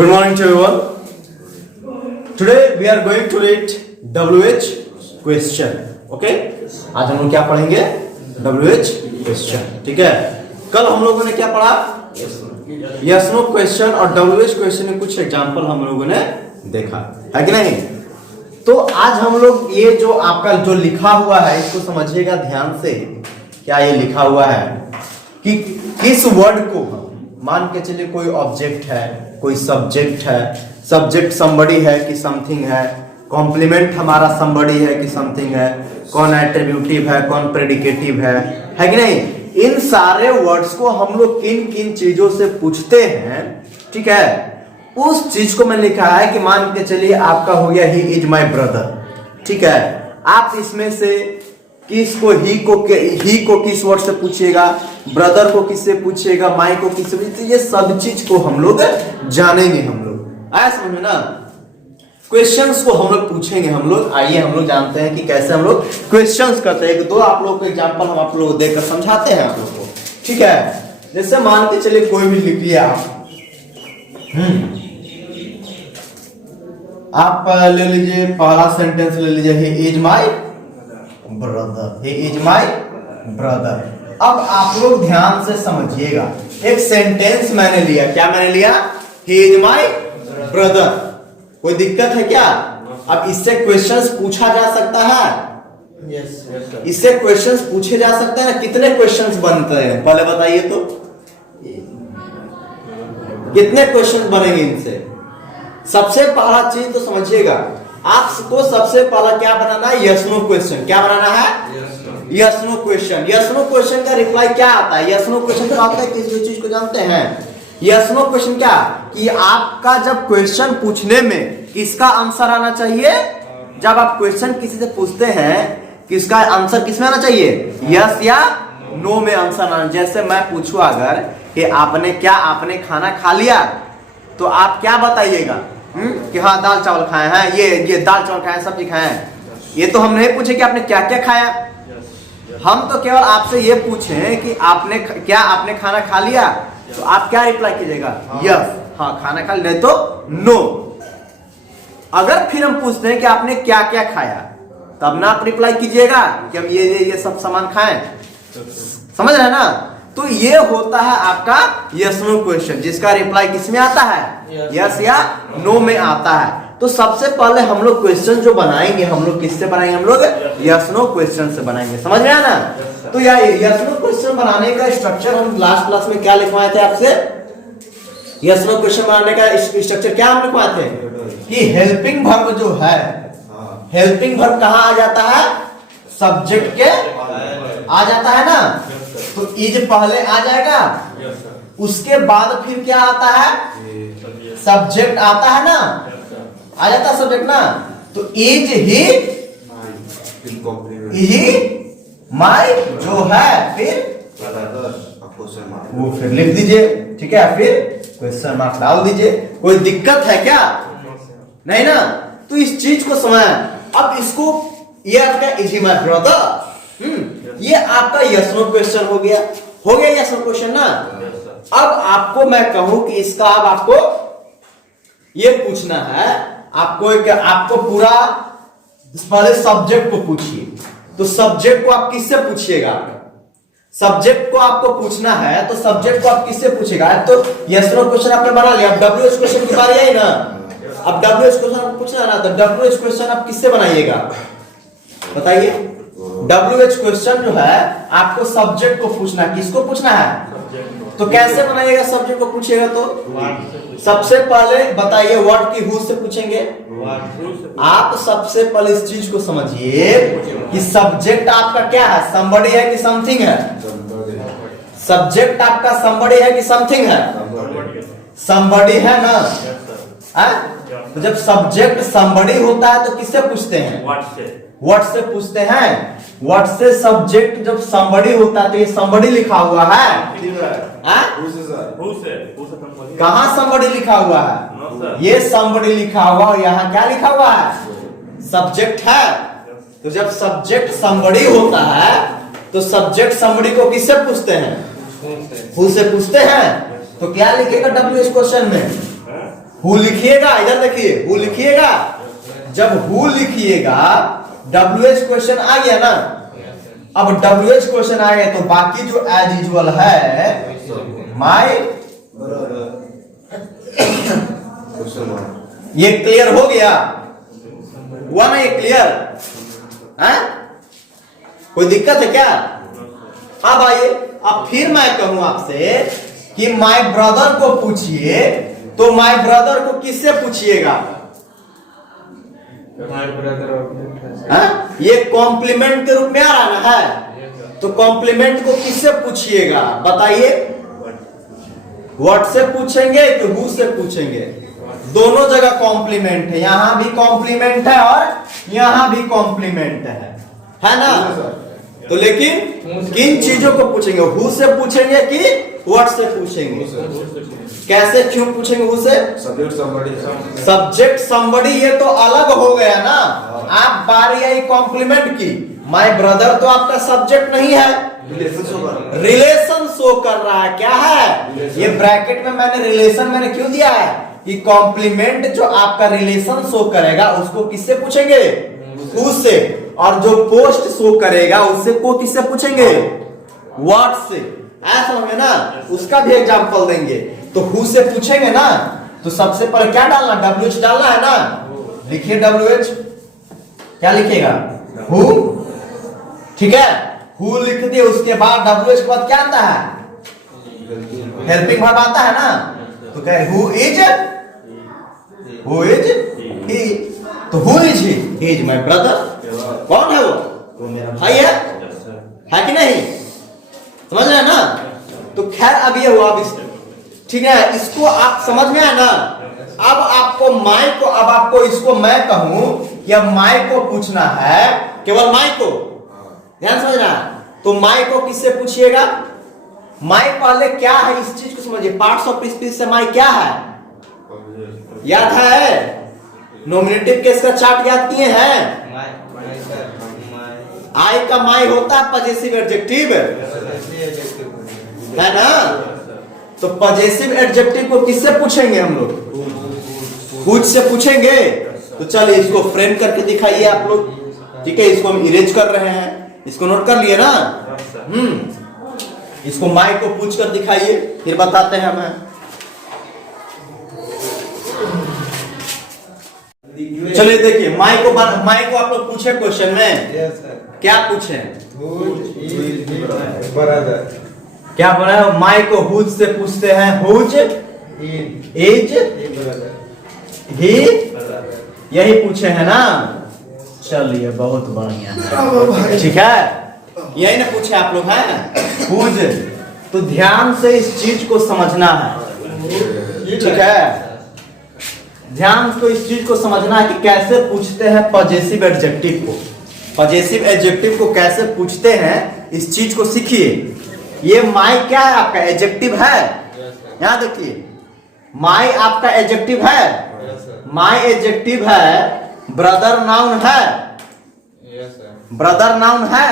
Good morning to everyone. Today we are going to read WH question. Okay? आज हम लोग क्या पढ़ेंगे? WH question. ठीक है? कल हम लोगों ने क्या पढ़ा? Yes no question और WH question में कुछ एग्जाम्पल हम लोगों ने देखा है कि नहीं? तो आज हम लोग ये जो आपका जो लिखा हुआ है इसको समझिएगा ध्यान से. क्या ये लिखा हुआ है कि किस वर्ड को मान के चलिए कोई ऑब्जेक्ट है, कोई सब्जेक्ट है, सब्जेक्ट somebody है कि समथिंग है, कॉम्प्लीमेंट हमारा somebody है कि समथिंग है, कौन एट्रीब्यूटिव है, कौन प्रेडिकेटिव है कि नहीं. इन सारे वर्ड्स को हम लोग किन किन चीजों से पूछते हैं, ठीक है, उस चीज को मैंने लिखा है कि मान के चलिए आपका हो गया ही इज माई ब्रदर. ठीक है, आप इसमें से किसको ही को किस वर्ड से पूछिएगा, ब्रदर को किससे पूछिएगा, माई को किससे पूछिएगा, ये सब चीज को हम लोग जानेंगे. हम लोग आया समझ में ना. क्वेश्चंस को हम लोग पूछेंगे हम लोग. आइए हम लोग जानते हैं कि कैसे हम लोग क्वेश्चंस करते हैं. एक दो आप लोग को एग्जांपल हम आप लोग देकर समझाते हैं आप लोग को. ठीक है, जैसे मान के चलिए कोई भी लिख लिया आप ले लीजिए पहला सेंटेंस ले लीजिए, he is my brother, he is my brother. अब आप लोग ध्यान से समझिएगा. एक सेंटेंस मैंने लिया, क्या मैंने लिया, ही इज माई ब्रदर. कोई दिक्कत है क्या? अब इससे क्वेश्चंस पूछा जा सकता है. yes, इससे क्वेश्चंस पूछे जा सकते हैं. कितने क्वेश्चंस बनते हैं पहले बताइए तो. कितने क्वेश्चंस बनेंगे इनसे? सबसे पहला चीज तो समझिएगा, आपको सबसे पहला क्या बनाना है, यस नो क्वेश्चन. क्या बनाना है? Yes no question. Yes no question का रिप्लाई क्या आता है? यस नो क्वेश्चन का आता है किसी भी चीज को जानते हैं. यस नो क्वेश्चन क्या कि आपका जब क्वेश्चन पूछने में किसका आंसर आना चाहिए, जब आप क्वेश्चन किसी से पूछते हैं किसका आंसर किसमें आना चाहिए, यस या नो में आंसर आना. जैसे मैं पूछूं अगर कि आपने खाना खा लिया, तो आप क्या बताइएगा कि हाँ दाल चावल खाए हैं, ये दाल चावल खाए, सब्जी खाए हैं. ये तो हम नहीं पूछे कि आपने क्या क्या खाया. हम तो केवल आपसे ये पूछे कि आपने खाना खा लिया, तो आप क्या रिप्लाई कीजिएगा, यस, हाँ खाना खा लिया, नहीं तो नो. अगर फिर हम पूछते हैं कि आपने क्या क्या खाया, तब ना आप रिप्लाई कीजिएगा कि हम ये सब सामान खाएं. समझ रहे हैं ना. तो ये होता है आपका यस नो क्वेश्चन, जिसका रिप्लाई किसमें आता है, यस या नो में आता है. तो सबसे पहले हम लोग क्वेश्चन जो बनाएंगे, हम लोग किससे बनाएंगे, हम लोग यस नो क्वेश्चन से बनाएंगे. समझ रहे हैं ना. तो यार यस नो क्वेश्चन बनाने का स्ट्रक्चर हम लास्ट क्लास में क्या लिखवाए थे आपसे. यस नो क्वेश्चन बनाने का स्ट्रक्चर क्या हम लिखवाए थे कि हेल्पिंग वर्ब जो है, हेल्पिंग वर्ब कहाँ आ जाता है, सब्जेक्ट के आ जाता है ना. तो इज पहले आ जाएगा, उसके बाद फिर क्या आता है, सब्जेक्ट आता है ना, आ जाता है सब्जेक्ट ना. तो इज ही माई जो है, फिर वो फिर लिख दीजिए. ठीक है, फिर क्वेश्चन मार्क डाल दीजिए. कोई दिक्कत है क्या? नहीं ना. तो इस चीज को समझ. अब इसको ये आपका इज ही माई ब्रदर, ये आपका यस नो क्वेश्चन हो गया यस नो क्वेश्चन ना. अब आपको मैं कहूं कि इसका अब आपको ये पूछना है, आपको पूरा पहले सब्जेक्ट को पूछिए. तो सब्जेक्ट को आप किससे पूछिएगा, सब्जेक्ट को आपको पूछना है, तो सब्जेक्ट को आप किससे पूछेगा. तो यस नो क्वेश्चन आपने बना लिया. अब डब्ल्यूएच क्वेश्चन की बारी आई ना. अब डब्ल्यूएच क्वेश्चन आपको पूछना है ना, तो डब्ल्यूएच क्वेश्चन आप किससे बनाइएगा बताइए. WH क्वेश्चन जो है आपको सब्जेक्ट को पूछना है. किसको पूछना है, तो कैसे बनाइएगा, सब्जेक्ट को पूछिएगा तो सबसे पहले बताइए वर्ड की हु से पूछेंगे. आप सबसे पहले इस चीज को समझिए कि सब्जेक्ट आपका क्या है, somebody है कि समथिंग है. सब्जेक्ट आपका somebody है कि समथिंग है, somebody है ना. तो जब सब्जेक्ट somebody होता है तो किससे पूछते हैं, व्हाट से पूछते हैं. व्हाट से सब्जेक्ट जब somebody होता है तो ये somebody लिखा हुआ है. कहाँ somebody लिखा हुआ है, ये somebody लिखा हुआ, और यहाँ क्या लिखा हुआ है, सब्जेक्ट है. तो जब सब्जेक्ट somebody होता है तो सब्जेक्ट somebody को किससे पूछते हैं, हु से पूछते हैं. तो क्या लिखेगा WH क्वेश्चन में, हु लिखिएगा, इधर देखिए, हु लिखिएगा, जब हु लिखिएगा WH क्वेश्चन आ गया ना। अब WH क्वेश्चन आ गया तो बाकी जो एज यूजुअल है माय, ये क्लियर हो गया, हुआ ना ये क्लियर है? कोई दिक्कत है क्या? अब आइए, अब फिर मैं कहूं आपसे कि माय ब्रदर को पूछिए, तो माय ब्रदर को किससे पूछिएगा? ये कॉम्प्लीमेंट के रूप में आ रहा ना है, तो कॉम्प्लीमेंट को किससे पूछिएगा बताइए? व्हाट से पूछेंगे कि हु से पूछेंगे? दोनों जगह कॉम्प्लीमेंट है, यहां भी कॉम्प्लीमेंट है और यहां भी कॉम्प्लीमेंट है ना? तो लेकिन किन चीजों को पूछेंगे? हु से पूछेंगे कि व्हाट से पूछेंगे? कैसे, क्यों पूछेंगे हु से? सब्जेक्ट समबडी, ये तो अलग हो गया ना। आप बारी आई कॉम्प्लीमेंट की, माय ब्रदर तो आपका सब्जेक्ट नहीं है, रिलेशन शो कर रहा है। क्या है ये ब्रैकेट में मैंने रिलेशन मैंने क्यों दिया है कि कॉम्प्लीमेंट जो आपका रिलेशन शो करेगा उसको किससे पूछेंगे? हु से। और जो पोस्ट शो करेगा उससे को किससे पूछेंगे? व्हाट से। ऐसा समझ में ना? उसका भी एग्जांपल देंगे। तो हु से पूछेंगे ना, तो सबसे पहले क्या डालना? WH डालना है ना। लिखिए WH, क्या लिखिएगा? हु, ठीक है। हु लिख दिए, उसके बाद WH के बाद क्या आता है? हेल्पिंग वर्ब आता है ना। तो क्या है? Who is he. तो who is he is my brother. कौन है वो मेरा भाई है कि नहीं? समझ रहे हैं ना? तो खैर अब ये हुआ, अब ठीक है, इसको आप समझ में आया ना? अब आपको माय को, अब आपको इसको मैं कहूं कि अब माय को पूछना है, केवल माय को, ध्यान समझना। तो माय को किससे पूछिएगा? माय पहले क्या है इस चीज को समझिए। पार्ट्स ऑफ स्पीच से माय क्या है याद है? नॉमिनेटिव केस का चार्ट याद किए हैं? आई का माय होता है पजेसिव एडजेक्टिव, है ना? तो पजेसिव एडजेक्टिव को किससे पूछेंगे हम लोग? हुज से पूछेंगे। तो चलिए इसको फ्रेम करके दिखाइए आप लोग, ठीक है? इसको हम इरेज कर रहे हैं, इसको नोट कर लिए ना? इसको माय को पूछ कर दिखाइए, फिर बताते हैं हमें। चलिए देखिए, माय को आप लोग पूछे क्वेश्चन में, क्या पूछे? क्या बना? माय को हुज से पूछते हैं, हुज इज ही, यही पूछे हैं ना? चलिए बहुत बढ़िया है, ठीक है, यही ना पूछे आप लोग हैं हुज। तो ध्यान से इस चीज को समझना है, ठीक है? ध्यान को इस चीज को समझना है कि कैसे पूछते हैं पजेसिव एडजेक्टिव को। पजेसिव एडजेक्टिव को कैसे पूछते हैं, इस चीज को सीखिए। ये माय क्या है आपका? एडजेक्टिव है। यहां देखिए, माय आपका एडजेक्टिव है। माय एडजेक्टिव है। ब्रदर नाउन है। ब्रदर नाउन है।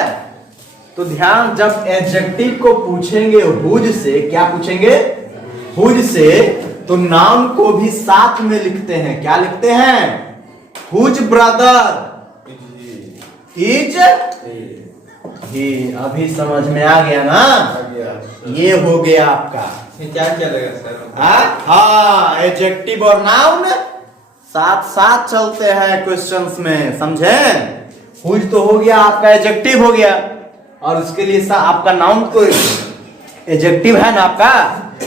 तो ध्यान, जब एडजेक्टिव को पूछेंगे हुज से, क्या पूछेंगे? हुज से, तो नाउन को भी साथ में लिखते हैं। क्या लिखते हैं? Whose brother is he. अभी समझ में आ गया ना? ये हो गया आपका। क्या क्या लगेगा सर? हाँ, एडजेक्टिव और नाउन साथ साथ चलते हैं क्वेश्चंस में, समझे? हुज तो हो गया आपका, एडजेक्टिव हो गया, और उसके लिए आपका नाउन को एडजेक्टिव है ना आपका,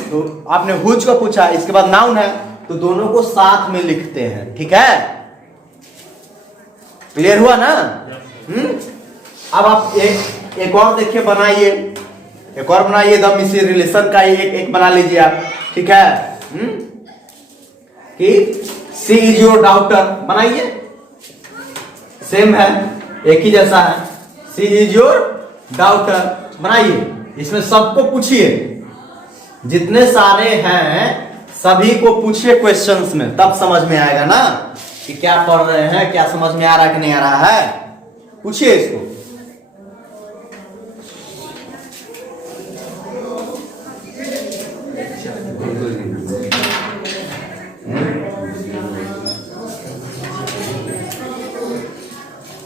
तो आपने हुज को पूछा, इसके बाद नाउन है, तो दोनों को साथ में लिखते हैं, ठीक है? क्लियर हुआ ना? अब आप एक और देखिए, बनाइए, एक और बनाइए, दम इसी रिलेशन का एक बना लीजिए आप, ठीक है? कि सी इज योर डॉटर, बनाइए, सेम है, एक ही जैसा है। सी इज योर डॉटर बनाइए, इसमें सबको पूछिए, जितने सारे हैं सभी को पूछिए क्वेश्चंस में, तब समझ में आएगा ना कि क्या पढ़ रहे हैं, क्या समझ में आ रहा है कि नहीं आ रहा है। पूछिए इसको।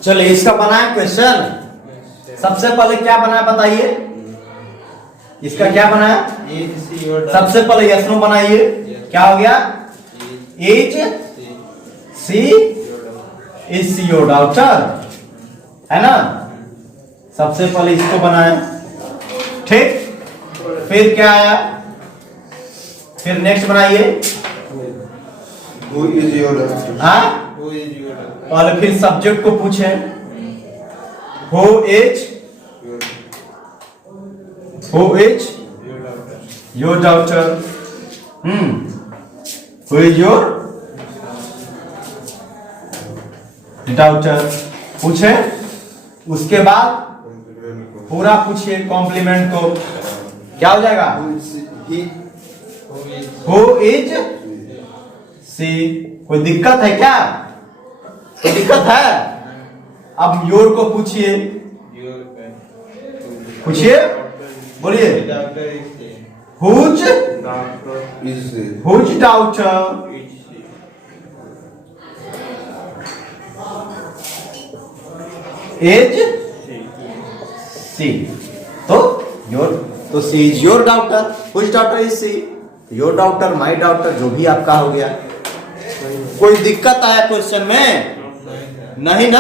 चलिए इसका बनाए क्वेश्चन। सबसे पहले क्या बनाया बताइए, इसका क्या बनाया? सबसे पहले यस नो बनाइए। क्या हो गया? Is she is she your doctor, है ना? सबसे पहले इसको बनाया, ठीक। फिर क्या आया? फिर नेक्स्ट बनाइए। Who is your doctor? हाँ, और फिर सब्जेक्ट को पूछे who is your doctor. Who is your doctor पूछे। उसके बाद पूरा पूछिए कॉम्प्लीमेंट को। क्या हो जाएगा? Who is she. कोई दिक्कत है क्या? कोई दिक्कत है? अब योर को पूछिए, पूछिए, बोलिए। Whose doctor is she. तो योर, तो she is your doctor, whose doctor is she. Your doctor, my doctor, जो भी आपका हो गया। कोई दिक्कत आया क्वेश्चन में? नहीं ना,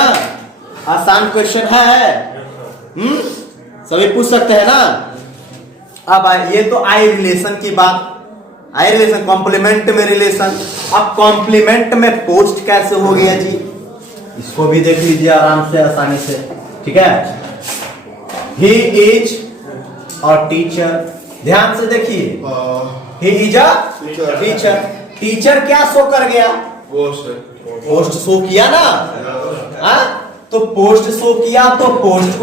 आसान क्वेश्चन है। सभी पूछ सकते हैं ना। अब ये तो आई रिलेशन की बात, आई रिलेशन, कॉम्प्लीमेंट में रिलेशन। अब कॉम्प्लीमेंट में पोस्ट कैसे हो गया जी, इसको भी देख लीजिए आराम से, आसानी से, ठीक है। ही इज और टीचर, ध्यान से देखिए। ही इज अ टीचर। टीचर क्या शो कर गया? पोस्ट शो किया ना। तो पोस्ट शो किया, तो पोस्ट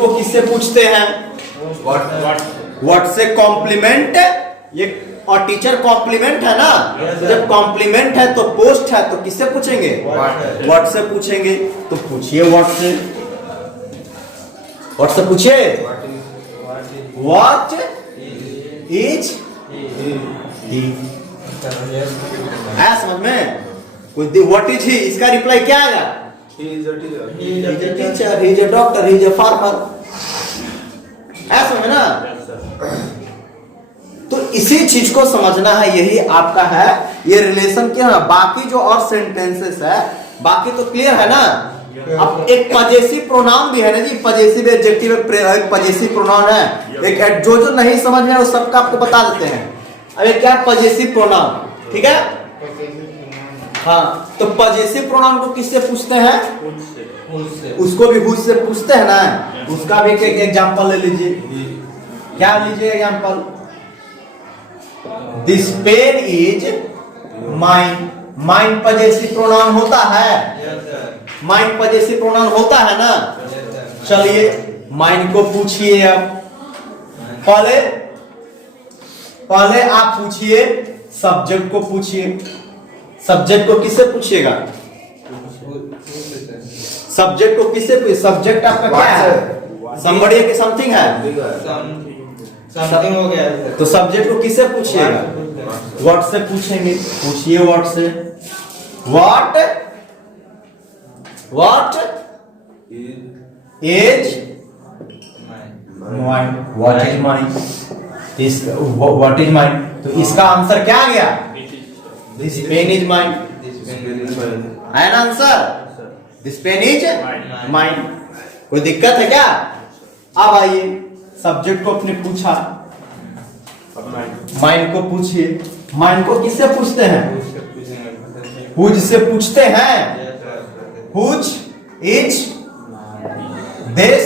को किससे पूछते हैं? व्हाट से कॉम्प्लीमेंट। ये और टीचर कॉम्प्लीमेंट है ना। जब कॉम्प्लीमेंट है तो पोस्ट है, तो किससे पूछेंगे? व्हाट से पूछेंगे। तो पूछिए व्हाट से, व्हाट से पूछिए। What is he. आया समझ में? कोई व्हाट इज ही, इसका रिप्लाई क्या आएगा? He is a teacher. He is a teacher, he is a doctor, he is a farmer. ऐसा है ना। तो इसी चीज को समझना है, यही आपका है ये रिलेशन क्या है। बाकी जो और सेंटेंसेस है बाकी तो क्लियर है ना। अब एक पजेसिव प्रोनाउन भी है ना जी, पजेसिव एडजेक्टिव, एक पजेसिव प्रोनाउन है। एक जो नहीं समझ में वो सबका आपको बता देते हैं। अब ये क्या पजेसिव प्रोनाउन, ठीक है। हाँ, तो पजेसिव प्रोनाउन को किससे पूछते हैं? उसको भी हुज से पूछते हैं ना। उसका भी एक एग्जांपल ले लीजिए। क्या लीजिए example? This pen is mine. Mine possessive pronoun होता है, माइन पजेसिव प्रोनाउन होता है ना। चलिए माइन को पूछिए। अब पहले आप पूछिए सब्जेक्ट को पूछिए। सब्जेक्ट को किससे पूछिएगा? सब्जेक्ट को किससे पूछिए? सब्जेक्ट आपका क्या है? समबडी के समथिंग है, समथिंग हो गया। तो सब्जेक्ट को किससे पूछिएगा? व्हाट से पूछेंगे। पूछिए व्हाट से। What is mine. What is mine. What is mine. तो इसका आंसर क्या आ गया? This pen is mine. है ना answer? This pen is mine. कोई दिक्कत है क्या? अब आइए सब्जेक्ट को अपने पूछा, माइन को पूछिए। माइन को किससे पूछते हैं? हुज से पूछते हैं। Whose is this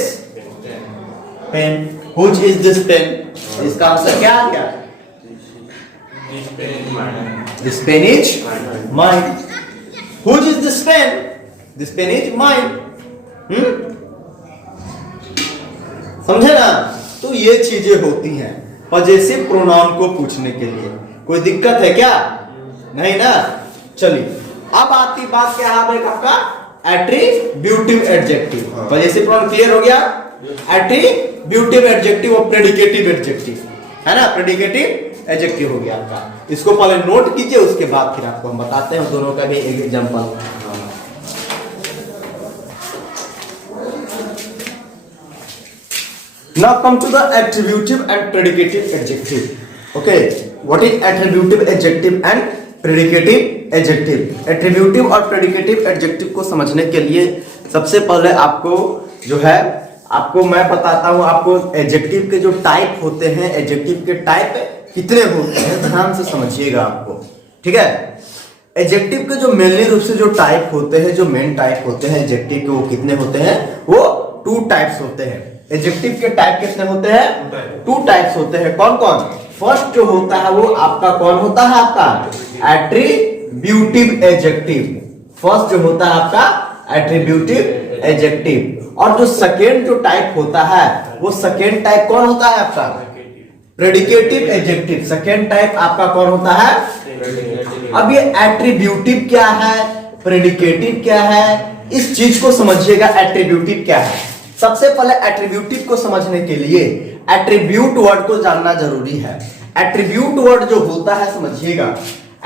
pen. Whose is this pen. इसका आंसर क्या आ गया? This pen is mine. Whose is this pen? This pen is mine. समझे ना? तो ये चीजें होती हैं पजेसिव प्रोनाउन को पूछने के लिए। कोई दिक्कत है क्या? नहीं ना। चलिए अब आती बात क्या है आपका? Attributive adjective. Possessive pronoun clear हो गया। एट्रीब्यूटिव एडजेक्टिव और प्रेडिकेटिव एडजेक्टिव, है ना। प्रेडिकेटिव एडजेक्टिव हो गया आपका। इसको पहले नोट कीजिए, उसके बाद फिर आपको हम बताते हैं दोनों का भी एक example. Now come to the attributive and predicative adjective. Okay, what is attributive adjective and predicative adjective? Attributive और predicative adjective को समझने के लिए सबसे पहले आपको जो है आपको मैं बताता हूँ आपको एडजेक्टिव के जो टाइप होते हैं, एडजेक्टिव के टाइप कितने होते हैं, ध्यान से समझिएगा आपको, ठीक है। एडजेक्टिव के जो मेनली रूप से जो टाइप होते हैं, जो मेन टाइप होते हैं एडजेक्टिव के, वो कितने होते हैं? वो 2 टाइप्स होते हैं। एडजेक्टिव के टाइप कितने होते हैं? 2 टाइप्स होते हैं। कौन कौन? फर्स्ट जो होता है वो आपका कौन होता है? आपका एट्रीब्यूटिव एडजेक्टिव। फर्स्ट जो होता है आपका एट्रीब्यूटिव एडजेक्टिव। और जो सेकेंड जो टाइप होता है वो सेकेंड टाइप कौन होता है? आपका प्रेडिकेटिव एडजेक्टिव। सेकेंड टाइप आपका कौन होता है? अब ये एट्रीब्यूटिव क्या है, प्रेडिकेटिव क्या है, इस चीज को समझिएगा। एट्रीब्यूटिव क्या है? सबसे पहले एट्रीब्यूटिव को समझने के लिए एट्रीब्यूट वर्ड को जानना जरूरी है। एट्रीब्यूट वर्ड जो होता है समझिएगा,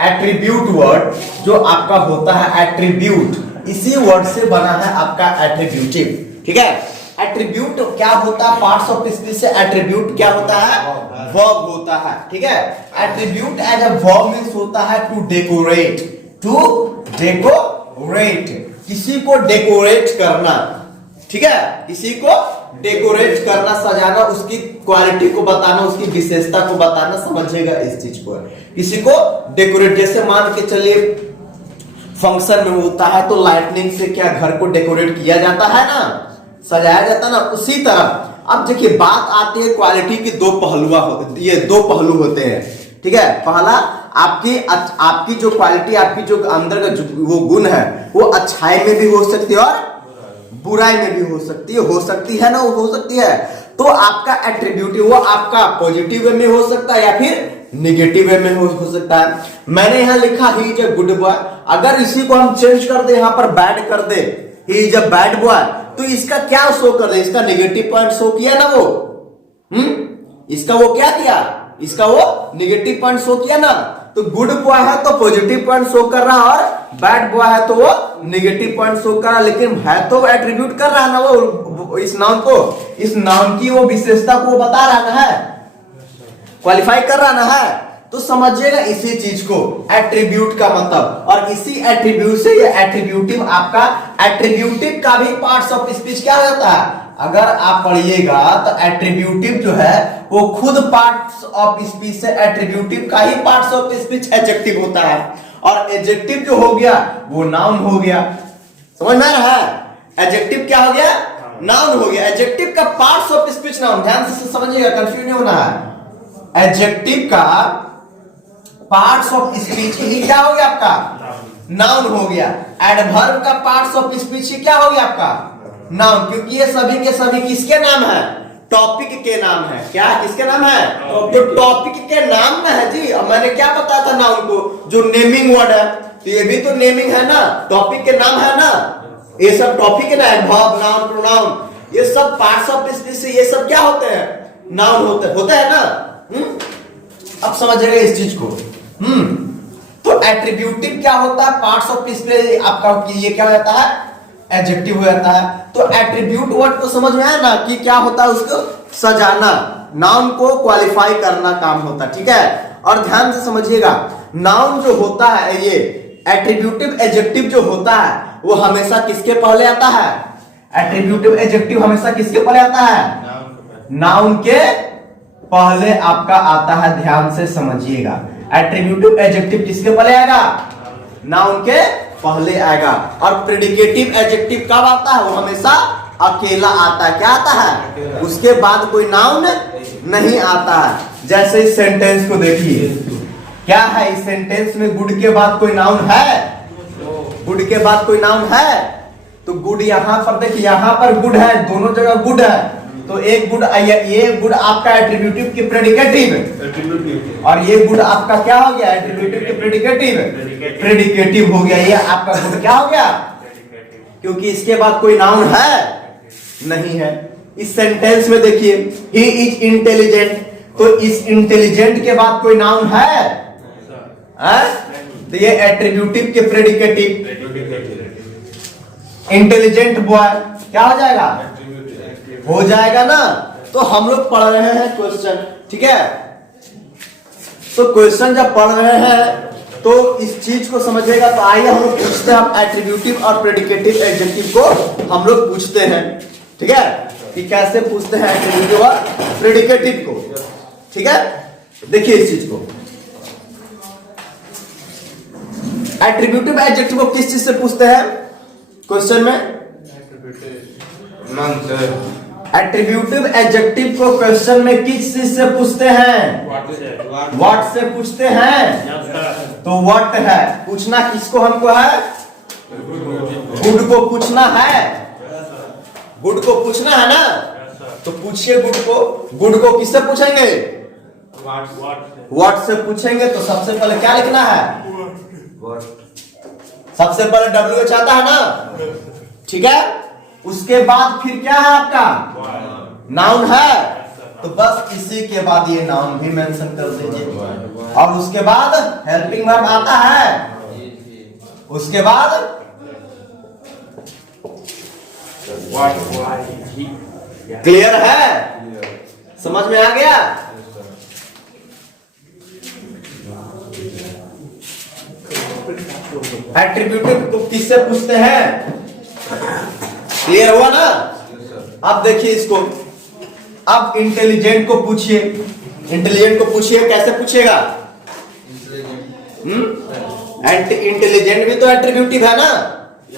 एट्रीब्यूट वर्ड जो आपका होता है एट्रीब्यूट, इसी वर्ड से बना है आपका एट्रीब्यूटिव, ठीक है। एट्रीब्यूट क्या होता है? पार्ट्स ऑफ स्पीच से एट्रीब्यूट क्या होता है? वर्ब होता है, ठीक है। Attribute as a verb means होता है टू डेकोरेट, टू डेकोरेट, किसी को डेकोरेट करना, ठीक है। किसी को डेकोरेट करना, सजाना, उसकी क्वालिटी को बताना, उसकी विशेषता को बताना, समझिएगा इस चीज को। किसी को डेकोरेट, जैसे मान के चलिए फंक्शन में होता है तो लाइटनिंग से क्या घर को डेकोरेट किया जाता है ना, सजाया जाता है ना, उसी तरह। अब देखिए बात आती है क्वालिटी की, 2 पहलुआ होते, ये 2 पहलू होते हैं, ठीक है। पहला आपकी जो क्वालिटी, आपकी जो अंदर का जो वो गुण है वो अच्छाई में भी हो सकती है और बुराई में भी हो सकती है ना, वो हो सकती है। तो आपका एट्रीब्यूटिव वो आपका पॉजिटिव वे में हो सकता है या फिर निगेटिव वे में हो सकता है। मैंने यहाँ लिखा ही इज अ गुड बॉय, अगर इसी को हम चेंज कर दे, यहाँ पर बैड कर दे, he is a bad boy, तो इसका क्या शो कर दे? इसका नेगेटिव पॉइंट शो किया ना वो, इसका वो क्या किया? इसका वो नेगेटिव पॉइंट शो किया ना। तो गुड बॉय है तो पॉजिटिव पॉइंट शो कर रहा, और बैड बॉय है तो वो नेगेटिव पॉइंट शो कर रहा, लेकिन है तो एट्रीब्यूट कर रहा है ना वो, इस नाउन को, इस नाउन की वो विशेषता को बता रहा ना है, क्वालिफाई कर रहा ना है। तो समझिएगा इसी चीज को, एट्रीब्यूट का मतलब। और इसी एट्रीब्यूट से ये एट्रीब्यूटिव, आपका एट्रीब्यूटिव का भी पार्ट्स ऑफ स्पीच क्या होता है? अगर आप पढ़िएगा तो एट्रीब्यूटिव जो है वो खुद पार्ट्स ऑफ स्पीच से, एट्रीब्यूटिव का ही पार्ट्स ऑफ स्पीच एडजेक्टिव होता है, और एडजेक्टिव जो हो गया वो नाउन हो गया। समझ में आ रहा है? एडजेक्टिव क्या हो गया? नाउन हो गया। एडजेक्टिव का पार्ट्स ऑफ स्पीच नाउन, ध्यान से समझिएगा, कंफ्यूज नहीं होना है। एडजेक्टिव का पार्ट्स ऑफ स्पीच ही क्या हो गया? आपका नाउन हो गया। एडवर्ब का पार्ट्स ऑफ स्पीच ही क्या हो गया? आपका नाउन, क्योंकि ये सभी के सभी किसके नाम है? टॉपिक के नाम है। क्या किसके नाम है? तो टॉपिक के नाम में है जी। अब मैंने क्या बताया था नाउन को, जो नेमिंग वर्ड है, तो ये भी तो नेमिंग है ना, टॉपिक के नाम है ना, ये सब टॉपिक है ना, एडवर्ब, नाउन, प्रोनाउन, ये सब पार्ट्स ऑफ स्पीच से ये सब क्या होते हैं? नाउन होते हैं ना। अब समझिएगा इस चीज को। तो एट्रीब्यूटिव क्या होता है? पार्ट्स ऑफ स्पीच आपका ये क्या हो जाता है? एडजेक्टिव हो जाता है। तो एट्रीब्यूट वर्ड को समझ में आया ना कि क्या होता है? उसको सजाना, नाउन को क्वालिफाई करना काम होता है, ठीक है। और ध्यान से समझिएगा, नाउन जो होता है, ये एट्रीब्यूटिव एडजेक्टिव जो होता है वो हमेशा किसके पहले आता है? एट्रीब्यूटिव एडजेक्टिव हमेशा किसके पहले आता है? नाउन के पहले आपका आता है। ध्यान से समझिएगा, एट्रीब्यूटिव एडजेक्टिव किसके पहले आएगा? नाउन के पहले आएगा। और प्रेडिकेटिव एडजेक्टिव कब आता है? वो हमेशा अकेला आता है। क्या आता है? उसके बाद कोई नाउन नहीं आता है। जैसे इस सेंटेंस को देखिए, क्या है इस सेंटेंस में? गुड के बाद कोई नाउन है? गुड के बाद कोई नाउन है? तो गुड यहां पर देखिए, यहां पर गुड है, दोनों जगह गुड है। तो एक गुड, ये गुड आपका एट्रीब्यूटिव की प्रेडिकेटिव, और ये गुड आपका क्या हो गया? एट्रीब्यूटिव की प्रेडिकेटिव हो गया। ये आपका गुड क्या हो गया? क्योंकि इसके बाद कोई नाउन है नहीं है। इस सेंटेंस में देखिए, ही इज इंटेलिजेंट, तो इस इंटेलिजेंट के बाद कोई नाउन है? तो ये एट्रीब्यूटिव के प्रेडिकेटिव। इंटेलिजेंट बॉय क्या हो जाएगा? हो जाएगा ना। तो हम लोग पढ़ रहे हैं क्वेश्चन, ठीक है। तो क्वेश्चन जब पढ़ रहे हैं तो इस चीज को समझिएगा। तो आइए हम लोग पूछते हैं, हम एट्रीब्यूटिव और प्रेडिकेटिव एडजेक्टिव को हम लोग पूछते हैं, ठीक है, कि कैसे पूछते हैं एट्रीब्यूटिव और प्रेडिकेटिव को, ठीक है। देखिए इस चीज को, एट्रीब्यूटिव एडजेक्टिव को किस चीज से पूछते हैं क्वेश्चन में? नाउन से। एट्रीब्यूटिव एडजेक्टिव को क्वेश्चन में किस चीज से पूछते हैं? व्हाट से पूछते हैं। तो व्हाट है पूछना, किसको हमको है? गुड को पूछना है, गुड को पूछना है ना। तो पूछिए गुड को। गुड को किससे पूछेंगे? व्हाट से पूछेंगे। तो सबसे पहले क्या लिखना है? सबसे पहले WH आता है ना, ठीक है। उसके बाद फिर क्या है आपका? नाउन है। तो बस इसी के बाद ये नाउन भी मेंशन कर दीजिए। और उसके बाद हेल्पिंग वर्ब आता है, उसके बाद क्लियर है? समझ में आ गया? एट्रीब्यूटिव को किससे पूछते हैं? क्लियर हुआ ना? अब देखिए इसको, अब इंटेलिजेंट को पूछिए। इंटेलिजेंट को पूछिए, कैसे पूछेगा? इंटेलिजेंट भी तो एट्रीब्यूटिव है ना।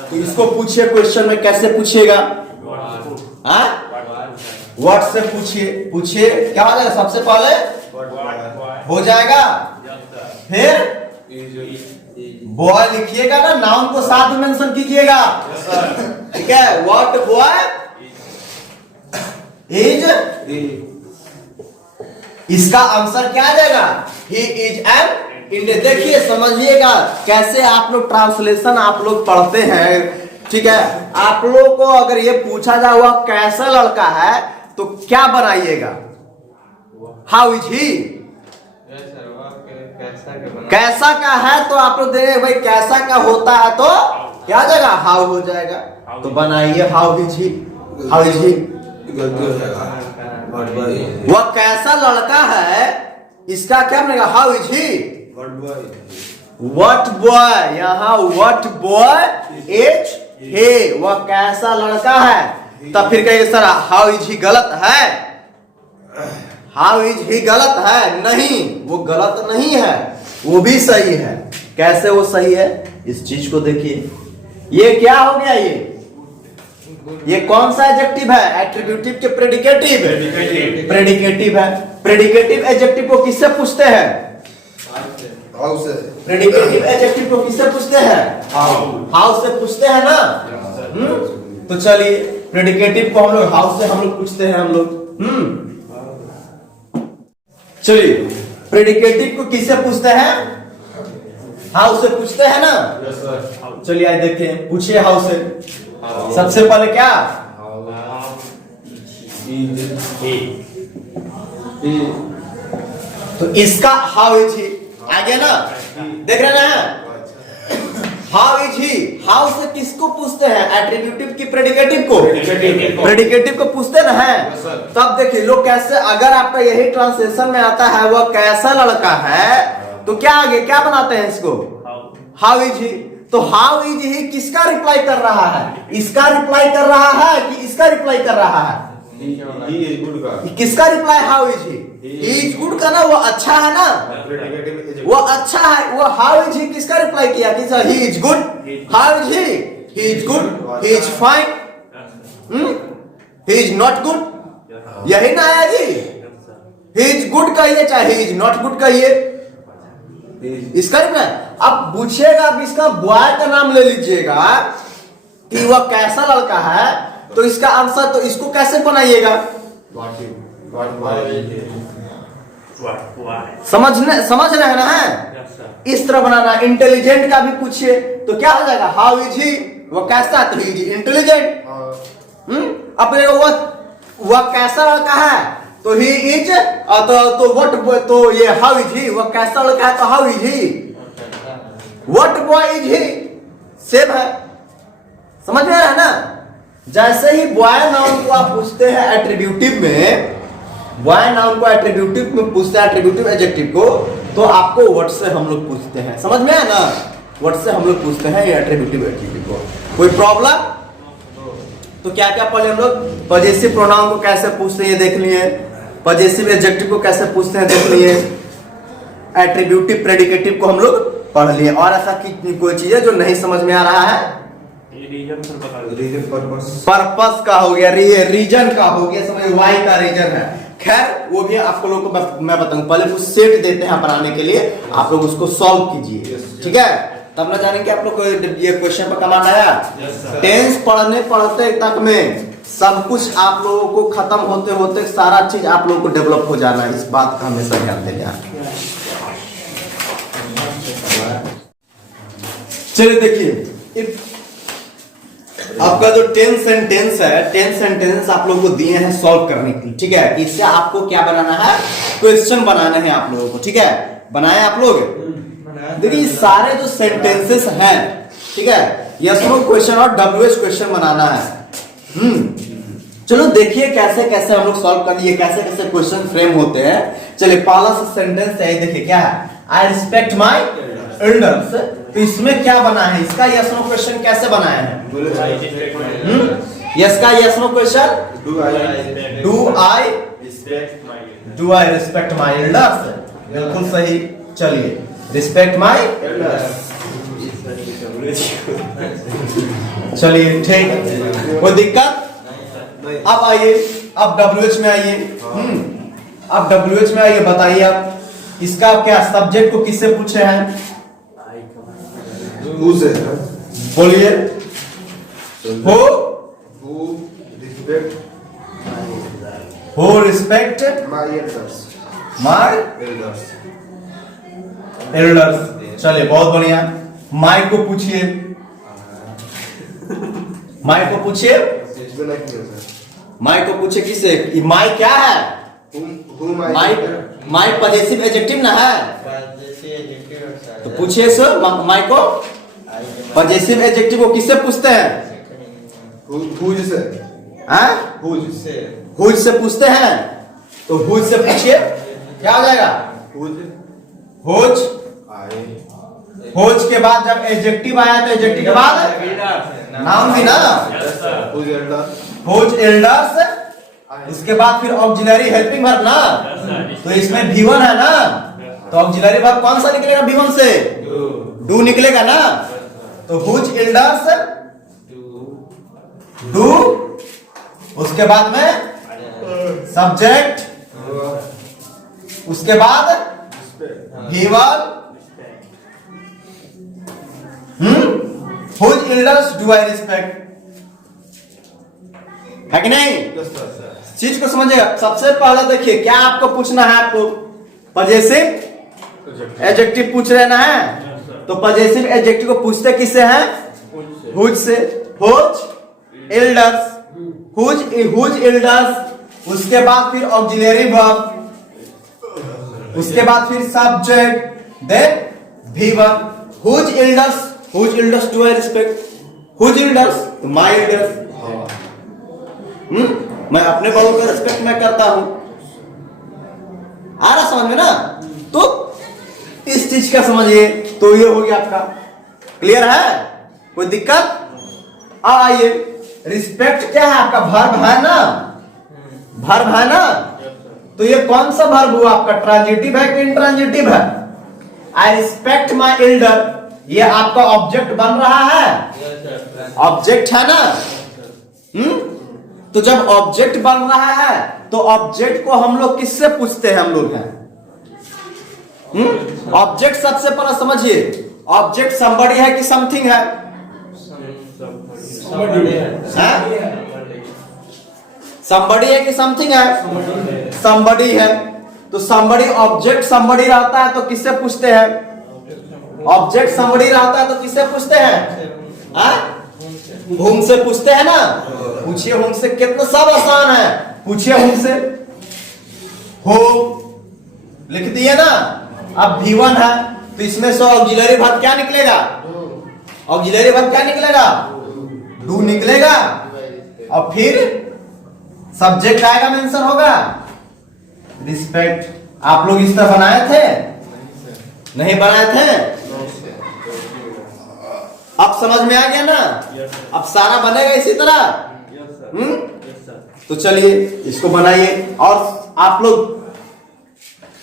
तो इसको पूछिए क्वेश्चन में, कैसे पूछिएगा? व्हाट से पूछिए। पूछिए क्या हो जाएगा? सबसे पहले हो जाएगा, फिर बॉय लिखिएगा ना, नाउन को साथ में मेंशन कीजिएगा, ठीक है। व्हाट बॉय इज, इसका आंसर क्या आ जाएगा? He is an Indian. देखिए समझिएगा कैसे आप लोग ट्रांसलेशन आप लोग पढ़ते हैं, ठीक है। आप लोग को अगर ये पूछा जाए हुआ कैसा लड़का है तो क्या बनाइएगा? How is he. कैसा का है तो आप लोग देखेंगे भाई, कैसा का होता है तो क्या आ जाएगा? हाउ हो जाएगा। तो बनाइए how is he. How is he, वह कैसा लड़का है, इसका क्या बनेगा? How is he. What boy, यहाँ व्हाट बॉय इज ही, वह कैसा लड़का है। तब फिर कहिए सर हाउ इज ही गलत है। हाउ इज ही गलत है? नहीं, वो गलत नहीं है, वो भी सही है। कैसे वो सही है? इस चीज को देखिए, ये क्या हो गया? ये कौन सा एडजेक्टिव है? एट्रीब्यूटिव के प्रेडिकेटिव। प्रेडिकेटिव है। प्रेडिकेटिव एडजेक्टिव को किससे पूछते हैं? हाउ से। प्रेडिकेटिव एडजेक्टिव को किससे पूछते हैं? हाउ से पूछते हैं ना। तो चलिए प्रेडिकेटिव को हम लोग हाउ से हम लोग पूछते हैं हम लोग। चलिए प्रेडिकेटिव को किससे पूछते हैं? हाउ से पूछते हैं ना। चलिए आइए देखें, पूछिए हाउ से। सबसे पहले क्या? तो इसका हाउ इज ही आ गया ना, देख रहे ना। हाउ इज ही, हाउ से किसको पूछते हैं? एट्रीब्यूटिव की प्रेडिकेटिव को। प्रेडिकेटिव को पूछते ना है। तब देखिए लोग कैसे, अगर आपका यही ट्रांसलेशन में आता है वह कैसा लड़का है, तो क्या आगे क्या बनाते हैं इसको? How is he. तो हाउ इज ही किसका रिप्लाई कर रहा है? इसका रिप्लाई कर रहा है कि इसका रिप्लाई कर रहा है? किसका reply? How is he. Is good का ना, वो अच्छा है ना, वो अच्छा है। वो हाउ इज ही किसका रिप्लाई किया? कि sir he is good. How is he is good, he is fine, he is not good, यही ना आया जी। ही इज गुड कहिए चाहे ही इज नॉट गुड कहिए, इसका रिप्लाई। अब पूछिएगा, अब इसका बॉय का नाम ले लीजिएगा कि वह कैसा लड़का है, तो इसका आंसर, तो इसको कैसे बनाइएगा? समझ रहे हैं ना है? इस तरह बनाना। इंटेलिजेंट का भी पूछिए तो क्या हो जाएगा? हाउ इज ही, वो कैसा, तो ही इज इंटेलिजेंट। अपने वह कैसा लड़का है तो ही इज, तो व्हाट, तो ये हाउ इज ही, वह कैसा लड़का है तो how is he. What boy is he, same है। समझ में आ रहा है ना? जैसे ही बॉय नाउन को आप पूछते हैं एट्रीब्यूटिव में, वाई नाउन को एट्रीब्यूटिव में पूछते हैं, एट्रीब्यूटिव एडजेक्टिव को, तो आपको वर्ड से हम लोग पूछते हैं, समझ में आया ना? वर्ड से हम लोग पूछते हैं ये एट्रीब्यूटिव एडजेक्टिव को। कोई प्रॉब्लम? तो क्या क्या पढ़े हम लोग? पॉजेसिव प्रोनाउन को कैसे पूछते हैं ये देख लिए, पॉजेसिव एडजेक्टिव को कैसे पूछते हैं देख लिए, एट्रीब्यूटिव प्रेडिकेटिव को हम लोग पढ़ लिए। और ऐसा कोई चीज है जो नहीं समझ में आ रहा है? Reason purpose. पर्पस का हो गया, रीजन का हो गया, समझ, वाई का रीजन है। खैर वो भी आपको लोग को मैं बताऊं, पहले कुछ सेट देते हैं बनाने के लिए, आप लोग उसको सॉल्व कीजिए, ठीक है? तब ना जानेंगे आप लोग को ये क्वेश्चन पर कमांड आया। टेंस पढ़ने पढ़ते तक में सब कुछ आप लोगों को खत्म होते होते सारा चीज आप लोगों को डेवलप हो जाना है, इस बात का हमेशा ध्यान देना। चलिए देखिए, आपका जो 10 सेंटेंस है, 10 सेंटेंस आप लोगों को दिए हैं सॉल्व करने के लिए, ठीक है? इससे आपको क्या बनाना है? क्वेश्चन बनाने हैं आप लोगों को, ठीक है? बनाए आप लोग? देखिए सारे जो सेंटेंसेस हैं, ठीक है, यस नो क्वेश्चन और डब्ल्यूएच क्वेश्चन बनाना है। चलो देखिए कैसे कैसे हम लोग सॉल्व कर लिए, कैसे कैसे क्वेश्चन फ्रेम होते हैं। चलिए पहला सेंटेंस है, देखिए क्या है, आई रिस्पेक्ट माई एल्डर्स। तो इसमें क्या बना है, इसका यस नो क्वेश्चन कैसे बनाया है? यस का yes no question, do I respect my elders? बिल्कुल सही। चलिए रिस्पेक्ट माई एल्डर्स, चलिए ठीक, कोई दिक्कत? अब आइए, अब डब्ल्यूएच में आइए। अब डब्ल्यूएच में आइए, बताइए आप इसका क्या सब्जेक्ट को किससे पूछे हैं? बोलिए। हो रिस्पेक्ट माई एल्डर्स। चलिए बहुत बढ़िया। माई को पूछिए, माई को पूछिए, माई को पूछे किसे? माई क्या है? माई, माई पॉजेसिव एडजेक्टिव ना है, तो पूछिए सर माई को पॉजेसिव एडजेक्टिव को किससे पूछते हैं? हुज से। हुज से पूछते हैं, तो हुज से पूछिए, क्या हो जाएगा? हुज। हुज के बाद जब एडजेक्टिव आया तो एडजेक्टिव के बाद नाउन भी ना, हुज एल्डर्स, उसके बाद फिर ऑक्सिलरी हेल्पिंग वर्ब ना, तो इसमें V1 है ना, तो ऑक्सिलरी वर्ब कौन सा निकलेगा V1 से? डू निकलेगा ना, तो हुज एल्डर्स डू, उसके बाद में सब्जेक्ट, उसके बाद V1, whose elders do I respect, है कि नहीं? चीज को समझिएगा। सबसे पहले देखिए क्या आपको पूछना है, आपको पॉजेसिव एडजेक्टिव पूछ लेना है, तो पॉजेसिव एडजेक्टिव को पूछते किससे हैं? हुज से। हुज एल्डर्स, हुज एल्डर्स, उसके बाद फिर ऑक्सिलरी वर्ब, उसके बाद फिर subject, then V1। Whose elders do I respect, whose elders my elders. मैं अपने बड़ों का रिस्पेक्ट मैं करता हूं, आ रहा समझ में ना? तो इस चीज का समझिए, तो ये हो गया आपका, क्लियर है? कोई दिक्कत? आइए, रिस्पेक्ट क्या है आपका? वर्ब है ना, वर्ब है ना, तो ये कौन सा वर्ब हुआ आपका? ट्रांजिटिव है कि इंट्रांजिटिव है? आई रिस्पेक्ट माई एल्डर, ये आपका ऑब्जेक्ट बन रहा है, ऑब्जेक्ट है ना? तो जब ऑब्जेक्ट बन रहा है तो ऑब्जेक्ट को हम लोग किससे पूछते हैं? हम लोग हैं ऑब्जेक्ट। सबसे पहले समझिए, ऑब्जेक्ट समबडी है कि समथिंग है? समबडी है कि समथिंग है? समबडी है। तो समबडी, ऑब्जेक्ट समबडी रहता है तो किससे पूछते हैं? ऑब्जेक्ट समबडी रहता है तो किससे पूछते हैं? होम से पूछते हैं ना। पूछिए होम से, कितना सब आसान है, पूछिए होम से। होम लिख दिए ना। अब V1 है तो इसमें से ऑक्सिलरी वर्ब क्या निकलेगा? ऑक्सिलरी वर्ब क्या निकलेगा? डू निकलेगा, और फिर सब्जेक्ट आएगा, मेंशन होगा, रिस्पेक्ट। आप लोग इस तरह बनाए थे? नहीं बनाए थे? अब समझ में आ गया ना? अब सारा बनेगा इसी तरह। तो चलिए इसको बनाइए और आप लोग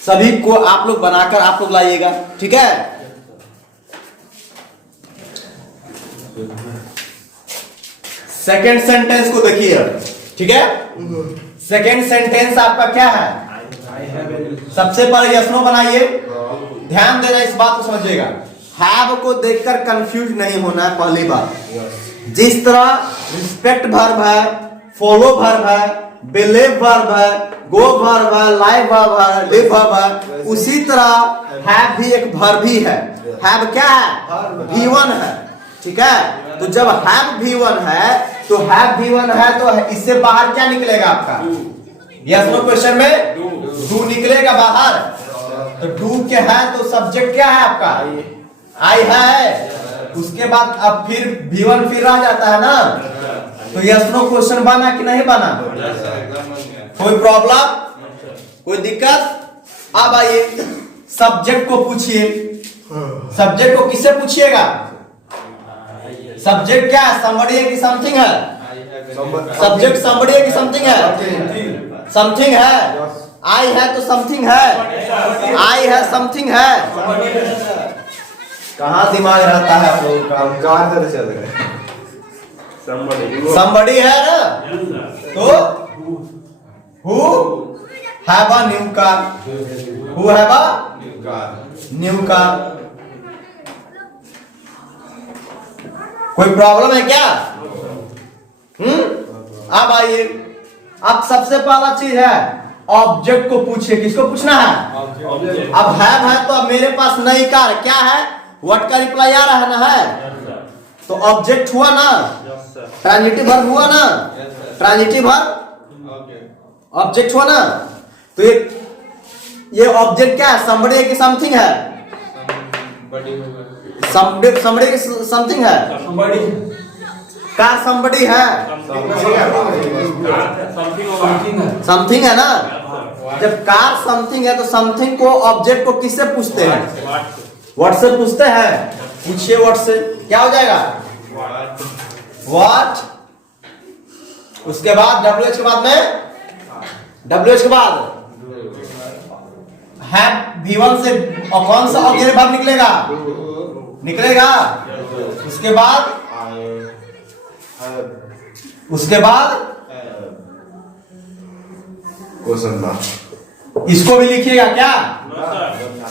सभी को आप लोग बनाकर आप लोग लाइएगा, ठीक है? सेकेंड सेंटेंस को देखिए, ठीक है? सेकेंड सेंटेंस आपका क्या है? सबसे पहले यस नो बनाइए। ध्यान देना, इस बात को समझिएगा। हैव को देखकर कंफ्यूज नहीं होना है। पहली बात, जिस तरह रिस्पेक्ट वर्ब है, फॉलो वर्ब है, बिलीव वर्ब है, गो वर्ब है, लाइव वर्ब है, लिव वर्ब है, उसी तरह हैव भी एक वर्ब ही है। हैव क्या है? V1 है, ठीक है? तो जब हैव V1 है तो हैव V1 है तो इससे बाहर क्या निकलेगा आपका? यस नो क्वेश्चन में डू निकलेगा बाहर। तो डू क्या है तो सब्जेक्ट क्या है आपका? आई है। उसके बाद अब फिर V1 फिर रह जाता है ना, तो यस नो क्वेश्चन बना कि नहीं बना? कोई प्रॉब्लम, कोई दिक्कत? अब आइए सब्जेक्ट को पूछिए। सब्जेक्ट को किससे पूछिएगा? सब्जेक्ट क्या है? समबडी है कि समथिंग है? सब्जेक्ट समबडी है कि समथिंग है? समथिंग है। आई है तो समथिंग है। आई है, समथिंग है। कहाँ दिमाग रहता है आप लोगों का? कार तरह चल रहा है। समबडी है ना, तो who have a new car. Who have a new car. कोई प्रॉब्लम है क्या? अब आइए, अब सबसे पहला चीज है ऑब्जेक्ट को पूछिए। किसको पूछना है? अब है तो अब मेरे पास नई कार क्या है? व्हाट का रिप्लाई आ रहा है ना? है तो ऑब्जेक्ट हुआ ना, ट्रांजिटिव वर्ब हुआ ना, ट्रांजिटिव वर्ब ऑब्जेक्ट हुआ ना। तो ये ऑब्जेक्ट क्या है? समबडी है कि समथिंग है? समबडी समथिंग है। कार समबडी है, समथिंग है ना। जब कार समथिंग है तो समथिंग को ऑब्जेक्ट को किससे पूछते हैं? व्हाट से पूछते हैं। पूछिए व्हाट से, क्या हो जाएगा? व्हाट। उसके बाद WH के बाद में, WH के बाद है V1 से और कौन सा ऑक्सिलरी वर्ब निकलेगा? निकलेगा। उसके बाद क्वेश्चन मार्क। इसको भी लिखिएगा क्या?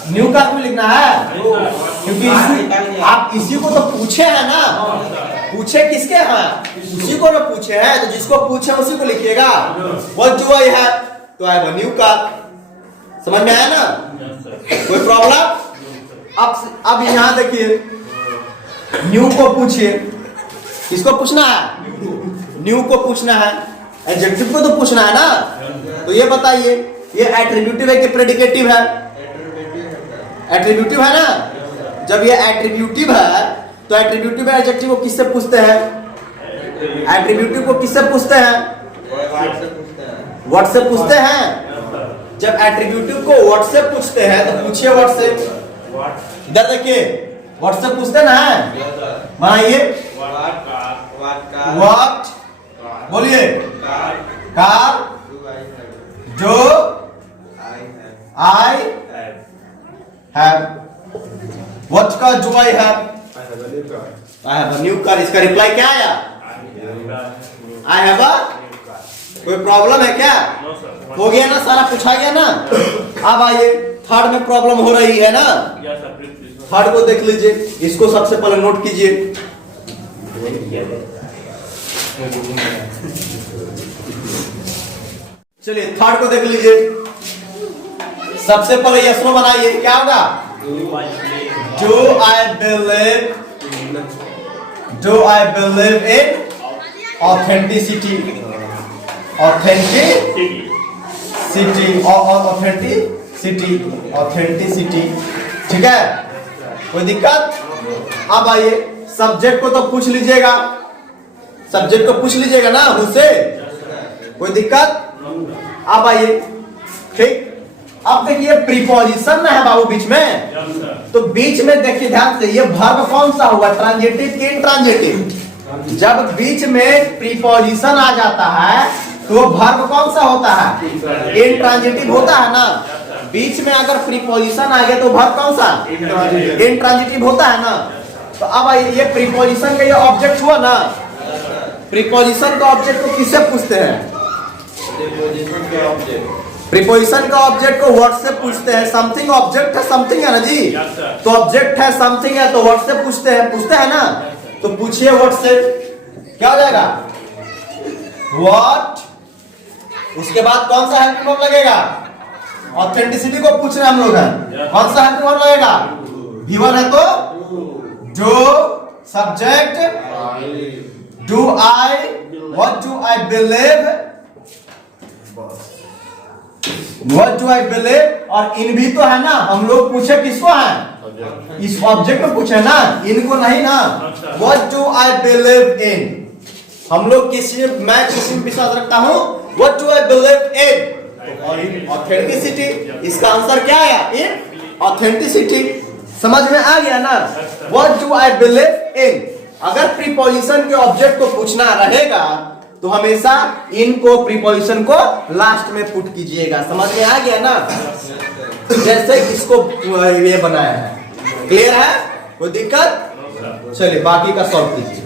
न्यू का भी लिखना है, क्योंकि आप इसी को तो पूछे हैं ना। पूछे किसके हैं? उसी को ना पूछे हैं, तो जिसको पूछे उसी को लिखिएगा। What do I have? तो I have a new car. समझ में आया ना? कोई प्रॉब्लम? अब यहां देखिए, न्यू को पूछिए। किसको पूछना है? न्यू को पूछना है। एडजेक्टिव को तो पूछना है ना। तो ये बताइए, ये एट्रीब्यूटिव है कि प्रेडिकेटिव है? एट्रीब्यूटिव है ना। जब ये एट्रीब्यूटिव है तो एट्रीब्यूटिव एडजेक्टिव को किससे पूछते हैं? एट्रीब्यूटिव को किससे पूछते हैं? व्हाट से पूछते हैं। जब एट्रीब्यूटिव को व्हाट से पूछते हैं तो पूछिए व्हाट से। इधर देखिए, व्हाट से पूछते ना है। बनाइए व्हाट, बोलिए कार, जो आई हैव। व्हाट का जो I have? I have a new car. इसका रिप्लाई क्या आया? आई हैव अ। कोई प्रॉब्लम है क्या? हो गया ना, सारा पूछा गया ना। अब आइए थर्ड में प्रॉब्लम हो रही है ना। थर्ड को देख लीजिए, इसको सबसे पहले नोट कीजिए। चलिए थर्ड को देख लीजिए। सबसे पहले यस नो बनाइए। क्या होगा? Do I believe in authenticity. Authenticity, ठीक है? कोई दिक्कत? अब आइए सब्जेक्ट को तो पूछ लीजिएगा। सब्जेक्ट को पूछ लीजिएगा ना उससे। कोई दिक्कत? अब आइए, ठीक। अब देखिए प्रीपोजिशन ना है बाबू बीच में, तो बीच में देखिए ध्यान से, ये वर्ब कौन सा हुआ, ट्रांजिटिव की इनट्रांजिटिव। जब बीच में प्रीपोजिशन आ जाता है तो वो वर्ब कौन सा होता है, इनट्रांजिटिव होता है ना। बीच में अगर प्रीपोजिशन आ गया तो वर्ब कौन सा, इनट्रांजिटिव होता है ना। तो अब ये प्रीपोजिशन का ये ऑब्जेक्ट हुआ ना, प्रीपोजिशन का ऑब्जेक्ट को किससे पूछते हैं, प्रीपोजिशन का ऑब्जेक्ट को वर्ड से पूछते हैं। समथिंग ऑब्जेक्ट है, समथिंग है ना जी, तो ऑब्जेक्ट है समथिंग है तो वर्ड से पूछते हैं ना। तो पूछिए वर्ड से, क्या हो जाएगा, व्हाट, उसके बाद कौन सा हेल्पिंग वर्ब लगेगा, ऑथेंटिसिटी को पूछ रहे हम लोग हैं, कौन सा हेल्पिंग वर्ब लगेगा, V1 है तो do, subject do I, what do I believe, what do I believe, और इन भी तो है ना, हम लोग पूछे किसको है, इस ऑब्जेक्ट को पूछे ना, इनको नहीं ना। What do I believe in, हम लोग मैं किसी में विश्वास रखता हूं, what do I believe in, और इन ऑथेंटिसिटी, इसका आंसर क्या आया, इन ऑथेंटिसिटी। समझ में आ गया ना, what do I believe in. अगर प्रीपोजिशन के ऑब्जेक्ट को पूछना रहेगा तो हमेशा इनको प्रीपोजिशन को लास्ट में पुट कीजिएगा। समझ में आ गया ना, जैसे इसको ये बनाया है, क्लियर है, कोई दिक्कत, चलिए बाकी का सॉल्व कीजिए।